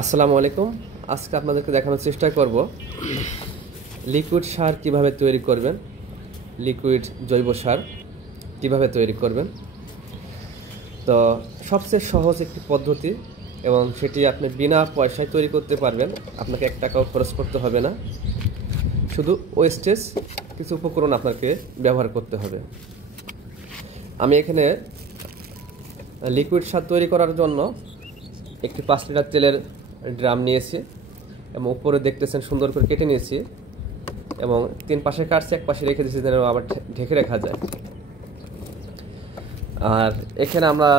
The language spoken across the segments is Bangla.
আসসালামু আলাইকুম। আজকে আপনাদেরকে দেখানোর চেষ্টা করব লিকুইড সার কিভাবে তৈরি করবেন, লিকুইড জৈব সার কিভাবে তৈরি করবেন। তো সবচেয়ে সহজ একটি পদ্ধতি এবং সেটি আপনি বিনা পয়সায় তৈরি করতে পারবেন। আপনাকে 1 টাকাও খরচ করতে হবে না, শুধু ওয়েস্টেজ কিছু উপকরণ আপনাকে ব্যবহার করতে হবে। আমি এখানে লিকুইড সার তৈরি করার জন্য একটি 5 লিটার তেলের ড্রাম নিয়েছি এবং উপরে দেখতেছেন সুন্দর করে কেটে নিয়েছি এবং 3 পাশে কাটছি, এক পাশে রেখে দিয়েছি যেন আবার ঢেকে রাখা যায়। আর এখানে আমরা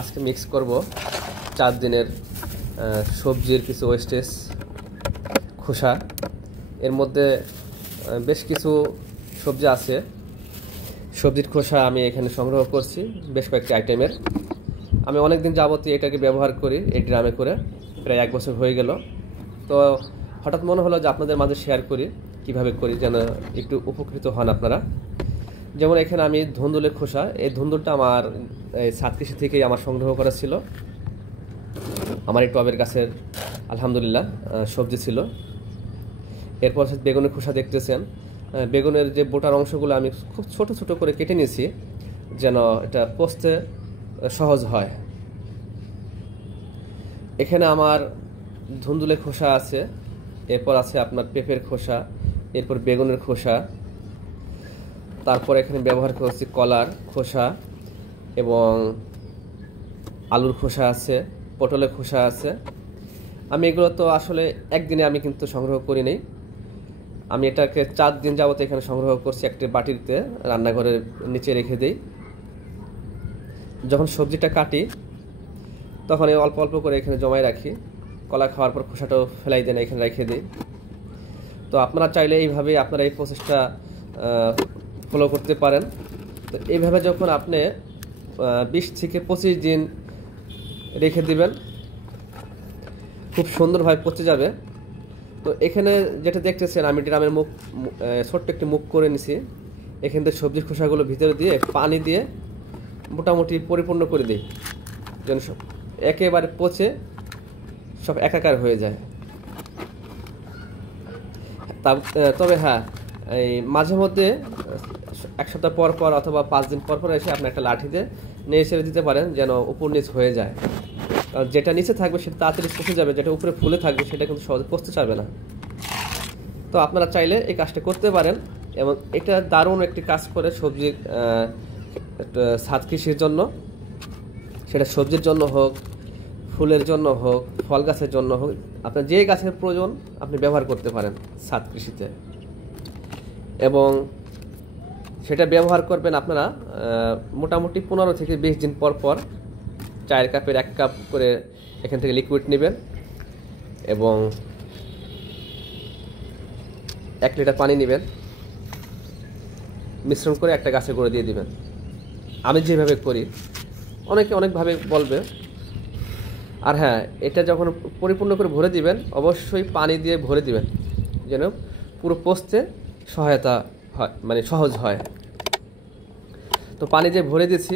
আজকে মিক্স করব 4 দিনের সবজির কিছু ওয়েস্টেজ খোসা। এর মধ্যে বেশ কিছু সবজি আছে, সবজির খোসা আমি এখানে সংগ্রহ করছি বেশ কয়েকটি আইটেমের। আমি অনেক দিন যাবতীয় এটাকে ব্যবহার করি এই ড্রামে করে, প্রায় 1 বছর হয়ে গেল। তো হঠাৎ মনে হলো যে আপনাদের মাঝে শেয়ার করি কিভাবে করি, যেন একটু উপকৃত হন আপনারা। যেমন এখানে আমি ধুন্দুলের খোসা, এই ধুন্দুলটা আমার এই ছাদ কৃষি থেকেই আমার সংগ্রহ করা ছিল। আমার এই টবের গাছের আলহামদুলিল্লাহ সবজি ছিল। এরপর বেগুনের খোসা দেখতেছেন, বেগুনের যে বোটার অংশগুলো আমি খুব ছোট ছোট করে কেটে নিয়েছি যেন এটা পচতে সহজ হয়। এখানে আমার ধুন্দুলের খোসা আছে, এরপর আছে আপনার পেঁপের খোসা, এরপর বেগুনের খোসা, তারপর এখানে ব্যবহার করছি কলার খোসা এবং আলুর খোসা আছে, পটলের খোসা আছে। আমি এগুলো তো আসলে একদিনে আমি কিন্তু সংগ্রহ করি নাই, আমি এটাকে 4 দিন যাবত এখানে সংগ্রহ করছি। একটি বাটিতে রান্নাঘরের নিচে রেখে দিই। যখন সবজিটা কাটি তখন এই অল্প অল্প করে এখানে জমায় রাখি। কলা খাওয়ার পর খোসাটাও ফেলাই দেন, এখানে রেখে দিই। তো আপনারা চাইলে এইভাবে আপনারা এই প্রসেসটা ফলো করতে পারেন। তো এইভাবে যখন আপনি 20 থেকে 25 দিন রেখে দিবেন, খুব সুন্দরভাবে পচে যাবে। তো এখানে যেটা দেখতেছেন আমি ড্রামের মুখ ছোট্ট একটি মুখ করে নিছি। এখান থেকে সবজির খোসাগুলো ভিতরে দিয়ে পানি দিয়ে মোটামুটি পরিপূর্ণ করে দিই যেন সব একেবারে পচে সব একাকার হয়ে যায়। তবে হ্যাঁ, এই মাঝে মধ্যে 1 সপ্তাহ পর পর অথবা 5 দিন পর পর এসে আপনি একটা লাঠিতে নেড়ে ছেড়ে দিতে পারেন যেন উপর নিচ হয়ে যায়। কারণ যেটা নিচে থাকবে সেটা তাড়াতাড়ি পচে যাবে, যেটা উপরে ফুলে থাকবে সেটা কিন্তু সহজে পচতে চাবে না। তো আপনারা চাইলে এই কাজটা করতে পারেন এবং এটা দারুণ একটি কাজ করে সবজির ছাদ কৃষির জন্য, সেটা সবজির জন্য হোক, ফুলের জন্য হোক, ফল গাছের জন্য হোক, আপনার যে গাছের প্রয়োজন আপনি ব্যবহার করতে পারেন ছাদ কৃষিতে। এবং সেটা ব্যবহার করবেন আপনারা মোটামুটি 15 থেকে 20 দিন পর পর। 4 কাপের 1 কাপ করে এখান থেকে লিকুইড নেবেন এবং 1 লিটার পানি নেবেন, মিশ্রণ করে একটা গাছে করে দিয়ে দিবেন। আমি যেভাবে করি, অনেকে অনেকভাবে বলবে। আর হ্যাঁ, এটা যখন পরিপূর্ণ করে ভরে দিবেন অবশ্যই পানি দিয়ে ভরে দিবেন যেন পুরো পচতে সহায়তা হয়, মানে সহজ হয়। তো পানি দিয়ে ভরে দিয়েছি,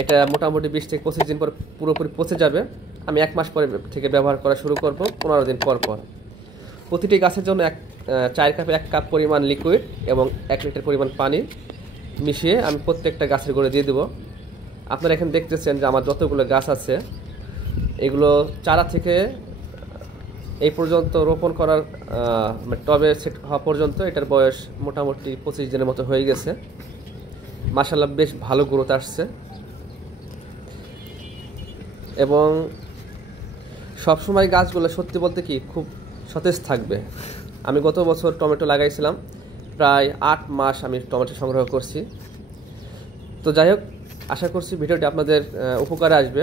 এটা মোটামুটি 20 থেকে 25 দিন পর পুরোপুরি পচে যাবে। আমি 1 মাস পরে থেকে ব্যবহার করা শুরু করব, 15 দিন পর পর। প্রতিটি গাছের জন্য 4 কাপে 1 কাপ পরিমাণ লিকুইড এবং 1 লিটার পরিমাণ পানি মিশিয়ে আমি প্রত্যেকটা গাছের গোড়ায় দিয়ে দেবো। আপনারা এখানে দেখতেছেন যে আমার যতগুলো গাছ আছে এগুলো চারা থেকে এই পর্যন্ত রোপণ করার টবে সেট হওয়া পর্যন্ত এটার বয়স মোটামুটি 25 দিনের মতো হয়ে গেছে। মাশাআল্লাহ বেশ ভালো গ্রোথ আসছে এবং সবসময় গাছগুলো সত্যি বলতে কি খুব সতেজ থাকবে। আমি গত বছর টমেটো লাগাইছিলাম, প্রায় 8 মাস আমি টমেটো সংগ্রহ করছি। তো যাই হোক, আশা করছি ভিডিওটি আপনাদের উপকারে আসবে।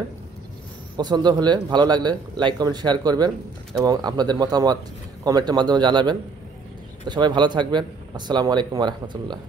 পছন্দ হলে, ভালো লাগলে লাইক কমেন্ট শেয়ার করবেন এবং আপনাদের মতামত কমেন্টের মাধ্যমে জানাবেন। তো সবাই ভালো থাকবেন। আসসালামু আলাইকুম ওয়া রাহমাতুল্লাহ।